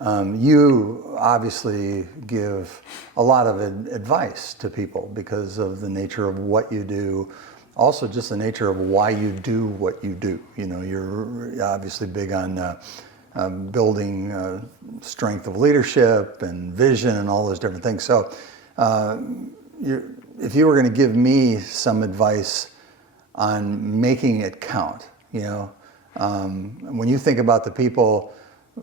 You obviously give a lot of advice to people because of the nature of what you do, also just the nature of why you do what you do. You know, you're obviously big on building strength of leadership and vision and all those different things. So if you were going to give me some advice on making it count, you know, when you think about the people,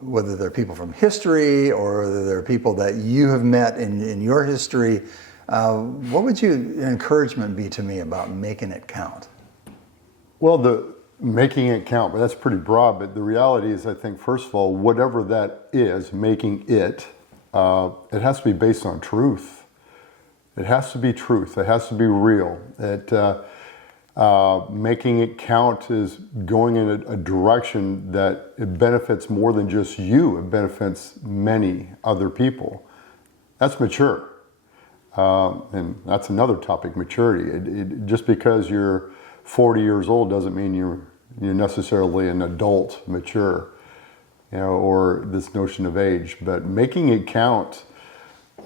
whether they're people from history or whether they're people that you have met in your history, what would your encouragement be to me about making it count? Well, the making it count, but that's pretty broad. But the reality is, I think, first of all, whatever that is, making it, it has to be based on truth. It has to be truth. It has to be real. Making it count is going in a direction that it benefits more than just you. It benefits many other people. That's mature. And that's another topic, maturity. Just because you're 40 years old doesn't mean you're necessarily an adult, mature, you know, or this notion of age. But making it count, you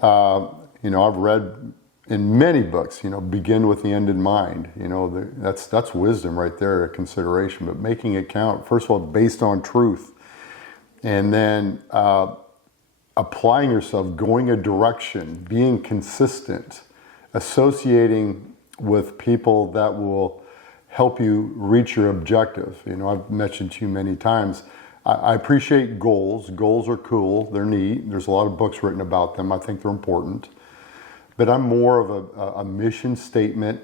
know, I've read in many books, you know, begin with the end in mind. You know, that's wisdom right there, a consideration. But making it count, first of all, based on truth, and then applying yourself, going a direction, being consistent, associating with people that will help you reach your objective. You know, I've mentioned to you many times, I appreciate goals. Goals are cool, they're neat. There's a lot of books written about them. I think they're important. But I'm more of a mission statement,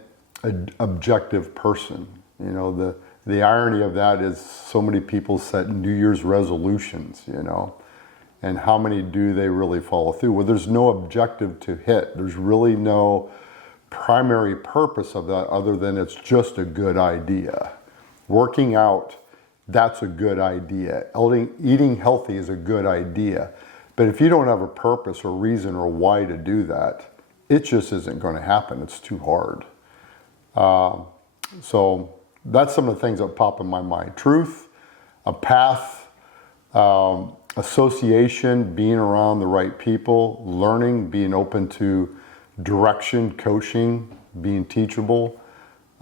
objective person. You know, the irony of that is so many people set New Year's resolutions, you know, and how many do they really follow through? Well, there's no objective to hit. There's really no primary purpose of that other than it's just a good idea. Working out, that's a good idea. Eating healthy is a good idea. But if you don't have a purpose or reason or why to do that, it just isn't going to happen. It's too hard. So that's some of the things that pop in my mind. Truth, a path, association, being around the right people, learning, being open to direction, coaching, being teachable.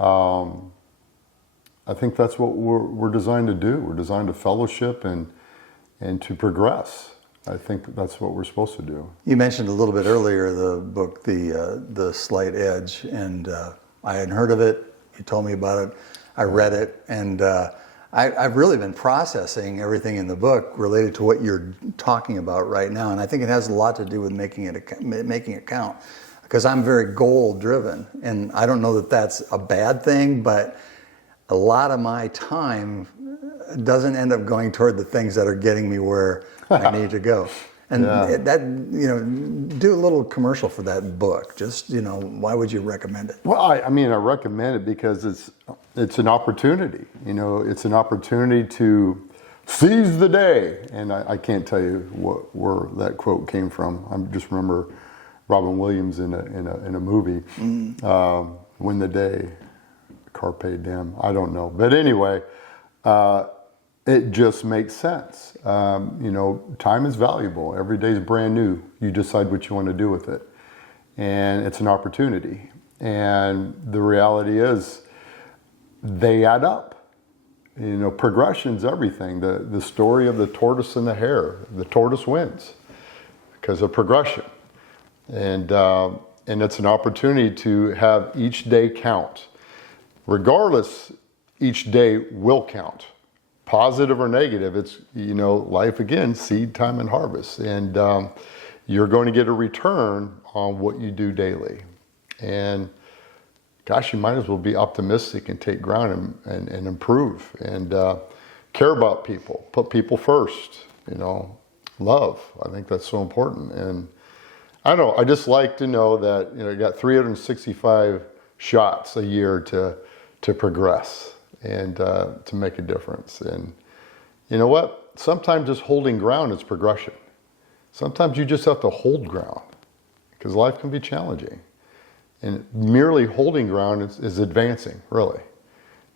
I think that's what we're designed to do. We're designed to fellowship and to progress. I think that's what we're supposed to do. You mentioned a little bit earlier the book, The Slight Edge, and I hadn't heard of it. You told me about it. I read it, and I've really been processing everything in the book related to what you're talking about right now, and I think it has a lot to do with making it count, because I'm very goal-driven, and I don't know that that's a bad thing, but a lot of my time doesn't end up going toward the things that are getting me where I need to go. And that, you know, do a little commercial for that book. Just, you know, why would you recommend it? Well, I mean, I recommend it because it's an opportunity. You know, it's an opportunity to seize the day. And I can't tell you where that quote came from. I just remember Robin Williams in a movie, Win the Day, Carpe Diem. I don't know. But anyway, it just makes sense. You know, time is valuable. Every day is brand new. You decide what you want to do with it. And it's an opportunity. And the reality is, they add up. You know, progression's everything. The story of the tortoise and the hare. The tortoise wins because of progression. And it's an opportunity to have each day count. Regardless, each day will count. Positive or negative, it's, you know, life again, seed time and harvest. And you're going to get a return on what you do daily. And gosh, you might as well be optimistic and take ground and improve and care about people, put people first, you know, love. I think that's so important. And I don't know, I just like to know that, you know, you got 365 shots a year to progress and to make a difference. And you know what? Sometimes just holding ground is progression. Sometimes you just have to hold ground because life can be challenging. And merely holding ground is advancing, really.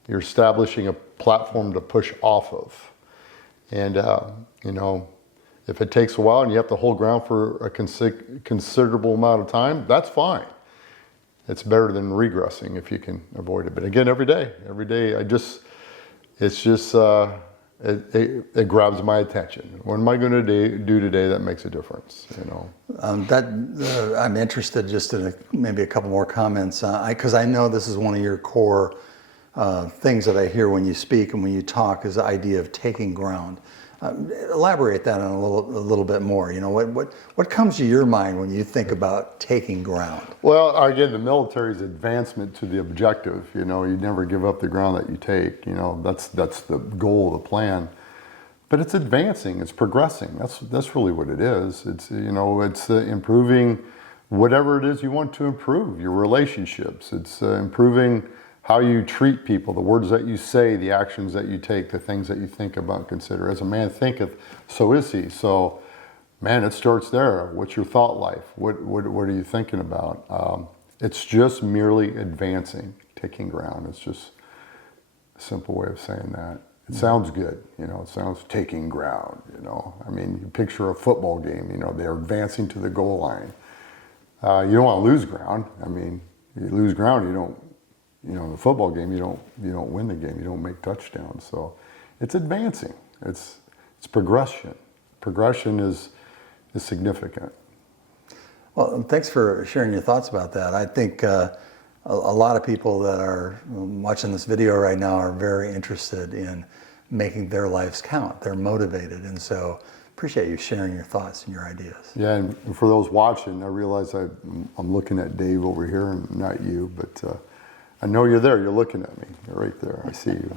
You're establishing a platform to push off of. And, you know, If it takes a while and you have to hold ground for a considerable amount of time, that's fine. It's better than regressing if you can avoid it. But again, every day, it grabs my attention. What am I going to do today that makes a difference? I'm interested just in maybe a couple more comments, because I know this is one of your core things that I hear when you speak and when you talk is the idea of taking ground. Elaborate that on a little bit more. What comes to your mind when you think about taking ground? Well, again, the military's advancement to the objective. You never give up the ground that you take. That's the goal of the plan. But it's advancing. It's progressing. That's really what it is. It's improving whatever it is you want to improve. Your relationships. It's improving how you treat people, the words that you say, the actions that you take, the things that you think about and consider. As a man thinketh, so is he. So, man, it starts there. What's your thought life? What are you thinking about? It's just merely advancing, taking ground. It's just a simple way of saying that. It sounds good, it sounds taking ground, I mean, you picture a football game, they're advancing to the goal line. You don't want to lose ground. I mean, you lose ground, you don't, in the football game, you don't win the game, you don't make touchdowns. So it's advancing. It's progression. Progression is significant. Well, thanks for sharing your thoughts about that. I think a lot of people that are watching this video right now are very interested in making their lives count. They're motivated, and so appreciate you sharing your thoughts and your ideas. Yeah, and for those watching, I realize I'm looking at Dave over here and not you, but I know you're there. You're looking at me. You're right there. I see you.